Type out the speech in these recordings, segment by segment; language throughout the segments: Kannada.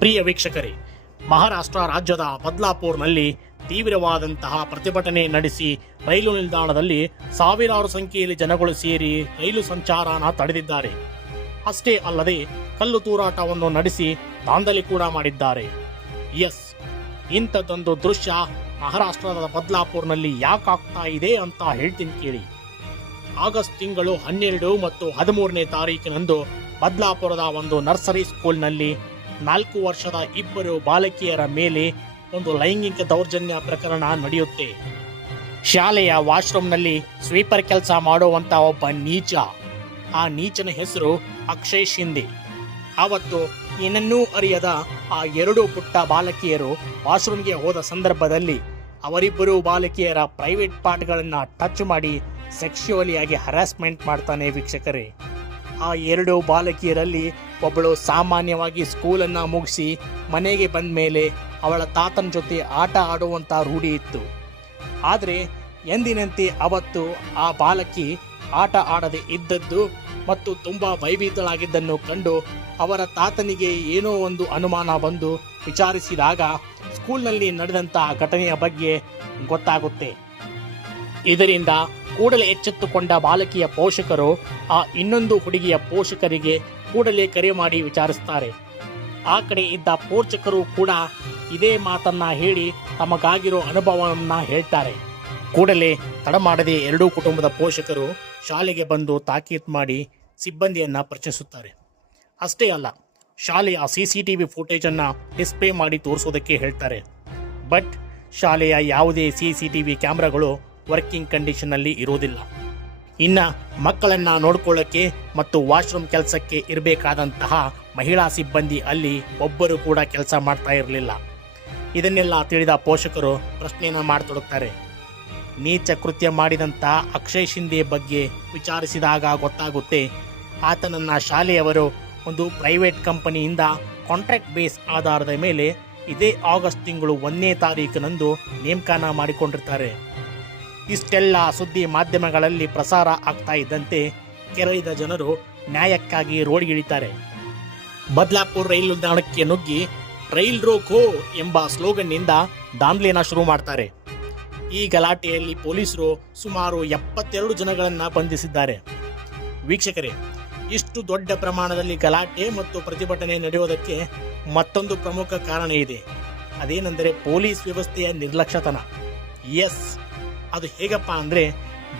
ಪ್ರಿಯ ವೀಕ್ಷಕರೇ, ಮಹಾರಾಷ್ಟ್ರ ರಾಜ್ಯದ ಬದ್ಲಾಪುರ್ನಲ್ಲಿ ತೀವ್ರವಾದಂತಹ ಪ್ರತಿಭಟನೆ ನಡೆಸಿ ರೈಲು ನಿಲ್ದಾಣದಲ್ಲಿ ಸಾವಿರಾರು ಸಂಖ್ಯೆಯಲ್ಲಿ ಜನಗಳು ಸೇರಿ ರೈಲು ಸಂಚಾರನ ತಡೆದಿದ್ದಾರೆ. ಅಷ್ಟೇ ಅಲ್ಲದೆ ಕಲ್ಲು ತೂರಾಟವನ್ನು ನಡೆಸಿ ದಾಂಧಲೆ ಕೂಡ ಮಾಡಿದ್ದಾರೆ. ಎಸ್, ಇಂಥದ್ದೊಂದು ದೃಶ್ಯ ಮಹಾರಾಷ್ಟ್ರದ ಬದ್ಲಾಪುರ್ನಲ್ಲಿ ಯಾಕಾಗ್ತಾ ಇದೆ ಅಂತ ಹೇಳ್ತೀನಿ ಕೇಳಿ. ಆಗಸ್ಟ್ ತಿಂಗಳು ಹನ್ನೆರಡು ಮತ್ತು ಹದಿಮೂರನೇ ತಾರೀಕಿನಂದು ಬದ್ಲಾಪುರದ ಒಂದು ನರ್ಸರಿ ಸ್ಕೂಲ್ನಲ್ಲಿ ನಾಲ್ಕು ವರ್ಷದ ಇಬ್ಬರು ಬಾಲಕಿಯರ ಮೇಲೆ ಒಂದು ಲೈಂಗಿಕ ದೌರ್ಜನ್ಯ ಪ್ರಕರಣ ನಡೆಯುತ್ತೆ. ಶಾಲೆಯ ವಾಶ್ರೂಮ್ನಲ್ಲಿ ಸ್ವೀಪರ್ ಕೆಲಸ ಮಾಡುವಂತ ಒಬ್ಬ ನೀಚ. ಆ ನೀಚನ ಹೆಸರು ಅಕ್ಷಯ್ ಶಿಂದೆ. ಆವತ್ತು ಏನನ್ನೂ ಅರಿಯದ ಆ ಎರಡು ಪುಟ್ಟ ಬಾಲಕಿಯರು ವಾಶ್ರೂಮ್ಗೆ ಹೋದ ಸಂದರ್ಭದಲ್ಲಿ ಅವರಿಬ್ಬರು ಬಾಲಕಿಯರ ಪ್ರೈವೇಟ್ ಪಾರ್ಟ್ಗಳನ್ನು ಟಚ್ ಮಾಡಿ ಸೆಕ್ಷುವಲಿಯಾಗಿ ಹರಾಸ್ಮೆಂಟ್ ಮಾಡ್ತಾನೆ ವೀಕ್ಷಕರೇ. ಆ ಎರಡು ಬಾಲಕಿಯರಲ್ಲಿ ಒಬ್ಬಳು ಸಾಮಾನ್ಯವಾಗಿ ಸ್ಕೂಲನ್ನು ಮುಗಿಸಿ ಮನೆಗೆ ಬಂದ ಮೇಲೆ ಅವಳ ತಾತನ ಜೊತೆ ಆಟ ಆಡುವಂಥ ರೂಢಿ ಇತ್ತು. ಆದರೆ ಎಂದಿನಂತೆ ಅವತ್ತು ಆ ಬಾಲಕಿ ಆಟ ಆಡದೆ ಇದ್ದದ್ದು ಮತ್ತು ತುಂಬ ಭಯಭೀತಳಾಗಿದ್ದನ್ನು ಕಂಡು ಅವರ ತಾತನಿಗೆ ಏನೋ ಒಂದು ಅನುಮಾನ ಬಂದು ವಿಚಾರಿಸಿದಾಗ ಸ್ಕೂಲ್ನಲ್ಲಿ ನಡೆದಂಥ ಘಟನೆಯ ಬಗ್ಗೆ ಗೊತ್ತಾಗುತ್ತೆ. ಇದರಿಂದ ಕೂಡಲೇ ಎಚ್ಚೆತ್ತುಕೊಂಡ ಬಾಲಕಿಯ ಪೋಷಕರು ಆ ಇನ್ನೊಂದು ಹುಡುಗಿಯ ಪೋಷಕರಿಗೆ ಕೂಡಲೇ ಕರೆ ಮಾಡಿ ವಿಚಾರಿಸ್ತಾರೆ ಆ ಕಡೆ ಇದ್ದ ಪೋರ್ಚಕರು ಕೂಡ ಇದೇ ಮಾತನ್ನ ಹೇಳಿ ತಮಗಾಗಿರೋ ಅನುಭವವನ್ನ ಹೇಳ್ತಾರೆ. ಕೂಡಲೇ ತಡ ಮಾಡದೆ ಎರಡೂ ಕುಟುಂಬದ ಪೋಷಕರು ಶಾಲೆಗೆ ಬಂದು ತಾಕೀತು ಮಾಡಿ ಸಿಬ್ಬಂದಿಯನ್ನು ಪ್ರಶ್ನಿಸುತ್ತಾರೆ ಅಷ್ಟೇ ಅಲ್ಲ ಶಾಲೆಯ ಸಿ ಸಿ ಟಿ ವಿ ಫುಟೇಜನ್ನು ಡಿಸ್ಪ್ಲೇ ಮಾಡಿ ತೋರಿಸೋದಕ್ಕೆ ಹೇಳ್ತಾರೆ. ಬಟ್ ಶಾಲೆಯ ಯಾವುದೇ ಸಿ ಸಿ ಟಿ ವಿ ಕ್ಯಾಮ್ರಾಗಳು ವರ್ಕಿಂಗ್ ಕಂಡೀಷನ್ನಲ್ಲಿ ಇರೋದಿಲ್ಲ. ಇನ್ನು ಮಕ್ಕಳನ್ನು ನೋಡ್ಕೊಳ್ಳೋಕ್ಕೆ ಮತ್ತು ವಾಶ್ರೂಮ್ ಕೆಲಸಕ್ಕೆ ಇರಬೇಕಾದಂತಹ ಮಹಿಳಾ ಸಿಬ್ಬಂದಿ ಅಲ್ಲಿ ಒಬ್ಬರು ಕೂಡ ಕೆಲಸ ಮಾಡ್ತಾ ಇರಲಿಲ್ಲ. ಇದನ್ನೆಲ್ಲ ತಿಳಿದ ಪೋಷಕರು ಪ್ರಶ್ನೆಯನ್ನು ಮಾಡ್ತೊಡುತ್ತಾರೆ ನೀಚ ಕೃತ್ಯ ಮಾಡಿದಂಥ ಅಕ್ಷಯ್ ಶಿಂದೆ ಬಗ್ಗೆ ವಿಚಾರಿಸಿದಾಗ ಗೊತ್ತಾಗುತ್ತೆ, ಆತನನ್ನು ಶಾಲೆಯವರು ಒಂದು ಪ್ರೈವೇಟ್ ಕಂಪನಿಯಿಂದ ಕಾಂಟ್ರಾಕ್ಟ್ ಬೇಸ್ ಆಧಾರದ ಮೇಲೆ ಇದೇ ಆಗಸ್ಟ್ ತಿಂಗಳು ಒಂದನೇ ತಾರೀಕಿನಂದು ನೇಮಕಾನ ಮಾಡಿಕೊಂಡಿರ್ತಾರೆ. ಇಷ್ಟೆಲ್ಲ ಸುದ್ದಿ ಮಾಧ್ಯಮಗಳಲ್ಲಿ ಪ್ರಸಾರ ಆಗ್ತಾ ಇದ್ದಂತೆ ಕೆರಳಿದ ಜನರು ನ್ಯಾಯಕ್ಕಾಗಿ ರೋಡ್ಗಿಳಿತಾರೆ ಬದ್ಲಾಪುರ್ ರೈಲು ನಿಲ್ದಾಣಕ್ಕೆ ನುಗ್ಗಿ ರೈಲ್ ರೋಕೋ ಎಂಬ ಸ್ಲೋಗನ್ನಿಂದ ದಾಂಧ್ಲಿನ ಶುರು ಮಾಡ್ತಾರೆ. ಈ ಗಲಾಟೆಯಲ್ಲಿ ಪೊಲೀಸರು ಸುಮಾರು ಎಪ್ಪತ್ತೆರಡು ಜನಗಳನ್ನು ಬಂಧಿಸಿದ್ದಾರೆ. ವೀಕ್ಷಕರೇ, ಇಷ್ಟು ದೊಡ್ಡ ಪ್ರಮಾಣದಲ್ಲಿ ಗಲಾಟೆ ಮತ್ತು ಪ್ರತಿಭಟನೆ ನಡೆಯುವುದಕ್ಕೆ ಮತ್ತೊಂದು ಪ್ರಮುಖ ಕಾರಣ ಇದೆ. ಅದೇನೆಂದರೆ ಪೊಲೀಸ್ ವ್ಯವಸ್ಥೆಯ ನಿರ್ಲಕ್ಷ್ಯತನ. ಎಸ್. ಅದು ಹೇಗಪ್ಪ ಅಂದರೆ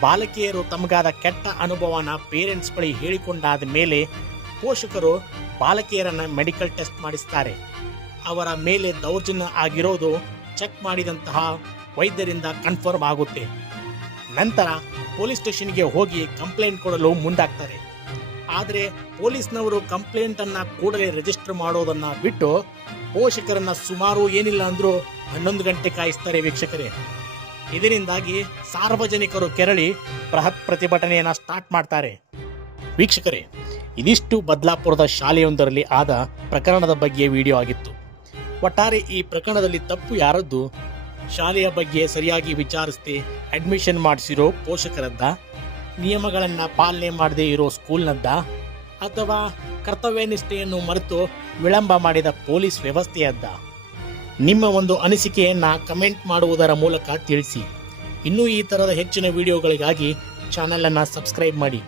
ಬಾಲಕಿಯರು ತಮಗಾದ ಕೆಟ್ಟ ಅನುಭವನ ಪೇರೆಂಟ್ಸ್ ಬಳಿ ಹೇಳಿಕೊಂಡಾದ ಮೇಲೆ ಪೋಷಕರು ಬಾಲಕಿಯರನ್ನ ಮೆಡಿಕಲ್ ಟೆಸ್ಟ್ ಮಾಡಿಸ್ತಾರೆ. ಅವರ ಮೇಲೆ ದೌರ್ಜನ್ಯ ಆಗಿರೋದು ಚೆಕ್ ಮಾಡಿದಂತಹ ವೈದ್ಯರಿಂದ ಕನ್ಫರ್ಮ್ ಆಗುತ್ತೆ. ನಂತರ ಪೊಲೀಸ್ ಸ್ಟೇಷನ್ಗೆ ಹೋಗಿ ಕಂಪ್ಲೇಂಟ್ ಕೊಡಲು ಮುಂದಾಗ್ತಾರೆ. ಆದರೆ ಪೊಲೀಸ್ನವರು ಕಂಪ್ಲೇಂಟನ್ನು ಕೂಡಲೇ ರಿಜಿಸ್ಟರ್ ಮಾಡೋದನ್ನ ಬಿಟ್ಟು ಪೋಷಕರನ್ನ ಸುಮಾರು ಏನಿಲ್ಲ ಅಂದರೂ ಹನ್ನೊಂದು ಗಂಟೆ ಕಾಯಿಸ್ತಾರೆ ವೀಕ್ಷಕರೇ. ಇದರಿಂದಾಗಿ ಸಾರ್ವಜನಿಕರು ಕೆರಳಿ ಬೃಹತ್ ಪ್ರತಿಭಟನೆಯನ್ನು ಸ್ಟಾರ್ಟ್ ಮಾಡ್ತಾರೆ. ವೀಕ್ಷಕರೇ, ಇದಿಷ್ಟು ಬದ್ಲಾಪುರದ ಶಾಲೆಯೊಂದರಲ್ಲಿ ಆದ ಪ್ರಕರಣದ ಬಗ್ಗೆ ವಿಡಿಯೋ ಆಗಿತ್ತು. ಒಟ್ಟಾರೆ ಈ ಪ್ರಕರಣದಲ್ಲಿ ತಪ್ಪು ಯಾರದ್ದು? ಶಾಲೆಯ ಬಗ್ಗೆ ಸರಿಯಾಗಿ ವಿಚಾರಿಸದೆ ಅಡ್ಮಿಷನ್ ಮಾಡಿಸಿರೋ ಪೋಷಕರದ್ದ? ನಿಯಮಗಳನ್ನು ಪಾಲನೆ ಮಾಡದೇ ಇರೋ ಸ್ಕೂಲ್ನದ್ದ? ಅಥವಾ ಕರ್ತವ್ಯ ನಿಷ್ಠೆಯನ್ನು ಮರೆತು ವಿಳಂಬ ಮಾಡಿದ ಪೊಲೀಸ್ ವ್ಯವಸ್ಥೆಯದ್ದ? ನಿಮ್ಮ ಒಂದು ಅನಿಸಿಕೆಯನ್ನು ಕಮೆಂಟ್ ಮಾಡುವುದರ ಮೂಲಕ ತಿಳಿಸಿ. ಇನ್ನೂ ಈ ಥರದ ಹೆಚ್ಚಿನ ವಿಡಿಯೋಗಳಿಗಾಗಿ ಚಾನಲನ್ನು ಸಬ್ಸ್ಕ್ರೈಬ್ ಮಾಡಿ.